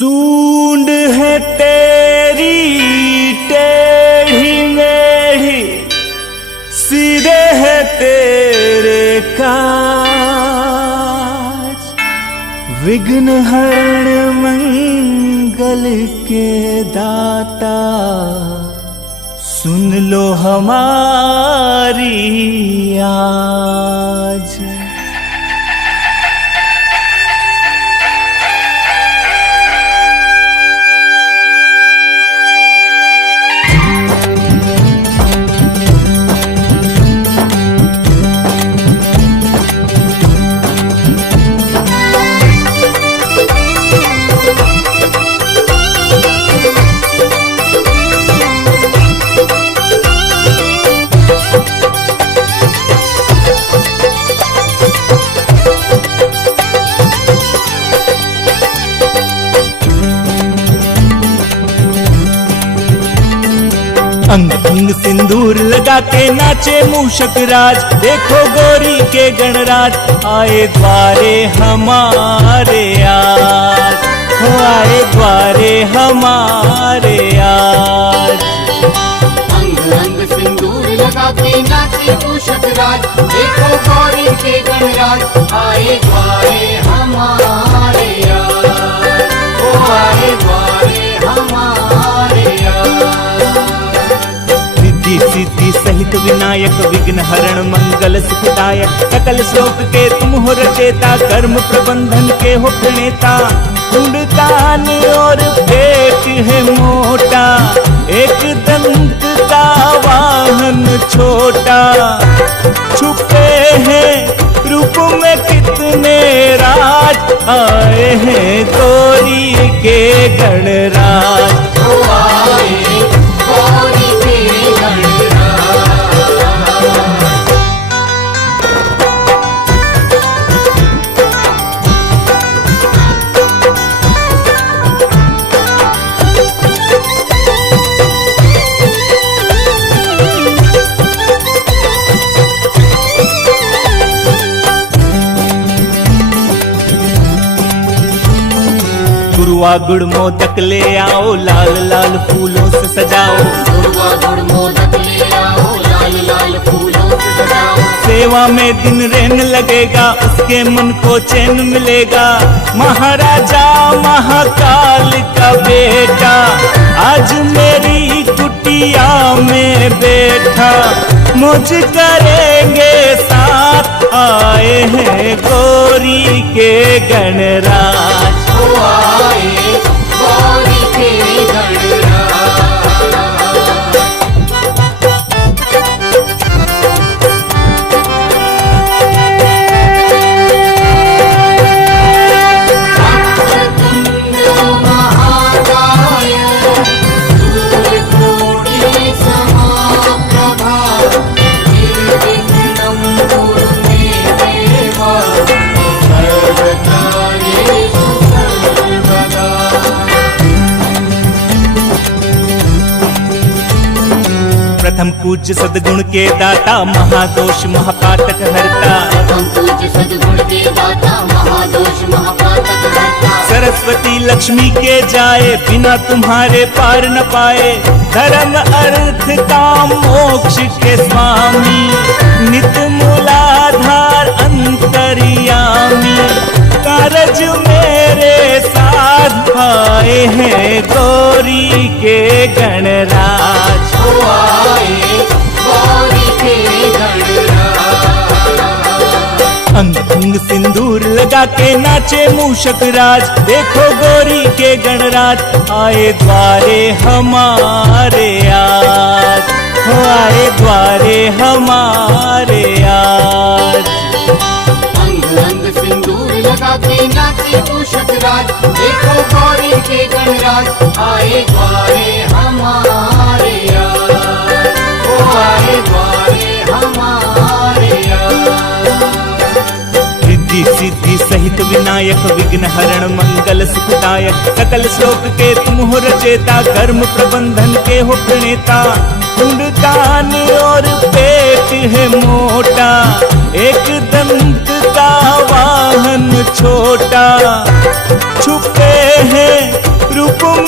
सूंड है तेरी टेढ़ी मेढ़ी, सीधे है तेरे काज। विघ्न हरण मंगल के दाता, सुन लो हमारी आज। अंग अंग सिंदूर लगा के नाचे मूषक राज, देखो गोरी के गणराज आए द्वारे हमारे आज, हो आए द्वारे हमारे आज। अंग अंग सिंदूर लगा के नाचे मूषक राज, देखो गौरी के गणराज आए द्वारे हमारे आज, हो आए द्वारे हमारे आज। सिद्धि सहित विनायक, विघ्न हरण मंगल सुखदायक, सकल श्लोक के तुम हो रचेता, कर्म प्रबंधन के हो प्रणेता। कुंड कान और पेट है मोटा, एक दंत का वाहन छोटा। छुपे हैं रूप में कितने राज, आए हैं गौरी के गणराज, हो आए गौरी के गुरुआ गुड़ मोदक ले आओ, लाल लाल फूलों से सजाओ। गुरुआ गुड़ मोदक ले आओ, लाल लाल फूलों से सजाओ। सेवा में दिन रहन लगेगा, उसके मन को चैन मिलेगा। महाराजा महाकाल का बेटा आज मेरी कुटिया में बैठा, मौज करेंगे साथ, आए हैं गौरी के गणराज, हो आए गौरी के गणराज। वक्रतुंड महाकाय, सूर्यकोटि समप्रभा, निर्विघ्नं कुरु मे देव, सर्वकार्येषु सर्वदा। प्रथम पूज्य सद्गुण के दाता, महादोष महापातक हरता। प्रथम पूज्य सद्गुण के दाता, महादोष महापातक हरता। सरस्वती लक्ष्मी के जाए, बिना तुम्हारे पार न पाए। धर्म अर्थ काम मोक्ष के स्वामी, नित मूलाधार अंतर्यामी। कारज मेरे साथ, आए हैं गौरी के गणराज, हो आए गौरी के गणराज। अंग अंग सिंदूर लगा के नाचे मूषक राज, देखो गौरी के गणराज आए द्वारे हमारे आज, हो आए द्वारे हमारे आज। अंग अंग सिंदूर लगा के नाचे मूषक राज, देखो गौरी के गणराज आए द्वारे हमारे आज, हो आए द्वारे हमारे आज। रिद्धि सिद्धि सहित विनायक, विघ्न हरण मंगल सुखदायक, सकल श्लोक के तुम हो रचेता, कर्म प्रबंधन के हो प्रणेता। कुंड कान और पेट है मोटा, एक दंत का वाहन छोटा। छुपे हैं रूप में